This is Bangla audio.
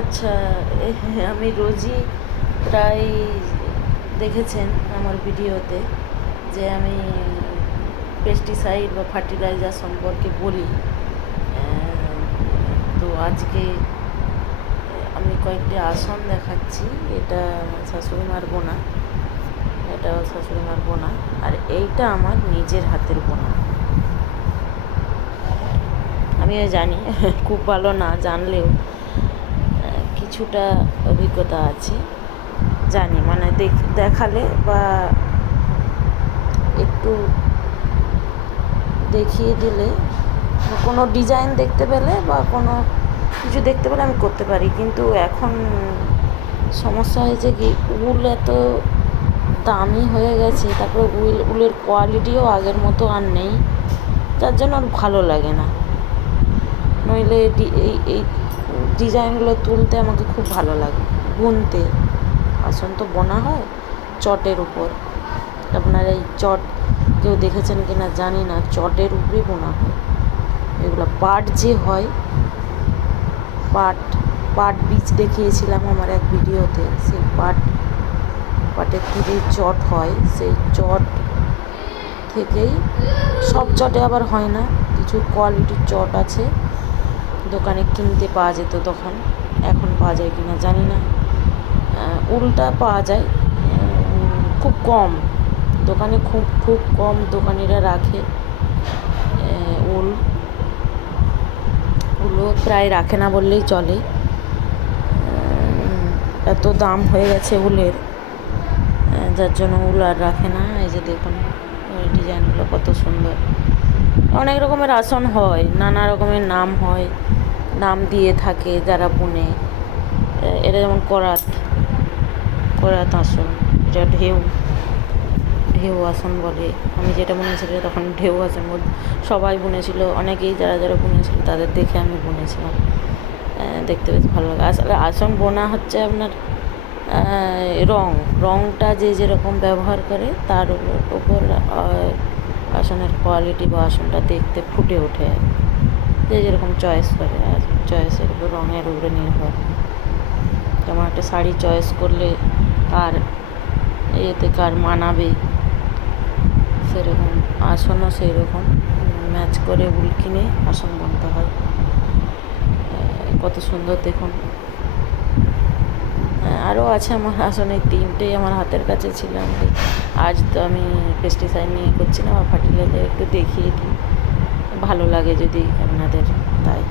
আচ্ছা, আমি রোজই প্রায় দেখেছেন আমার ভিডিওতে যে আমি পেস্টিসাইড বা ফার্টিলাইজার সম্পর্কে বলি। তো আজকে আমি কয়েকটি আসন দেখাচ্ছি। এটা আমার শাশুড়ি মার বোনা, এটাও শাশুড়ি মার বোনা, আর এইটা আমার নিজের হাতের বোনা। আমিও জানি, খুব ভালো না জানলেও কিছুটা অভিজ্ঞতা আছে, জানি। মানে দেখালে বা একটু দেখিয়ে দিলে, কোনো ডিজাইন দেখতে পেলে বা কোনো কিছু দেখতে পেলে আমি করতে পারি। কিন্তু এখন সমস্যা হয়েছে কি, উল এত দামি হয়ে গেছে, তারপরে উলের কোয়ালিটিও আগের মতো আর নেই, যার জন্য আর ভালো লাগে না। নইলে এই ডিজাইনগুলো তুলতে আমাকে খুব ভালো লাগে, বুনতে। আসন তো বোনা হয় চটের উপর। আপনার এই চট কেউ দেখেছেন কি না জানি না, চটের উপরেই বোনা হয় এগুলো। পাট যে হয়, পাট বীজ দেখিয়েছিলাম আমার এক ভিডিওতে। সেই পাটের থেকেই চট হয়। সেই চট থেকেই, সব চটে আবার হয় না, কিছু কোয়ালিটির চট আছে, দোকানে কিনতে পাওয়া যেত তখন, এখন পাওয়া যায় কিনা জানি না। উলটা পাওয়া যায় খুব কম দোকানে, খুব কম দোকানিরা রাখে উলও প্রায় রাখে না বললেই চলে। এত দাম হয়ে গেছে উলের, যার জন্য উল আর রাখে না। এই যে দেখুন ডিজাইনগুলো কত সুন্দর। অনেক রকমের আসন হয়, নানা রকমের নাম হয়, নাম দিয়ে থাকে যারা বুনে। এটা যেমন করাত আসন, এটা ঢেউ আসন বলে। আমি যেটা বুনেছিলাম তখন ঢেউ আসন সবাই বুনেছিল, অনেকেই যারা বুনেছিল তাদের দেখে আমি বুনেছিলাম। দেখতে বেশ ভালো লাগে। আসলে আসন বোনা হচ্ছে আপনার রঙটা যে যেরকম ব্যবহার করে তার উপর আসনের কোয়ালিটি বা আসনটা দেখতে ফুটে ওঠে। যে যেরকম চয়েস করে, আর চয়েসের উপর, রঙের উপরে নির্ভর। যেমন একটা শাড়ি চয়েস করলে কার মানাবে, সেরকম আসনও সেই রকম ম্যাচ করে উল কিনে আসন বুনতে হয়। কত সুন্দর দেখুন। আরও আছে আমার আসনে, তিনটেই আমার হাতের কাছে ছিল। আজ তো আমি পেস্টিসাইড নিয়ে করছি না বা ফার্টিলাইজার, একটু দেখিয়ে দিই, ভালো লাগে যদি আপনাদের, তাই।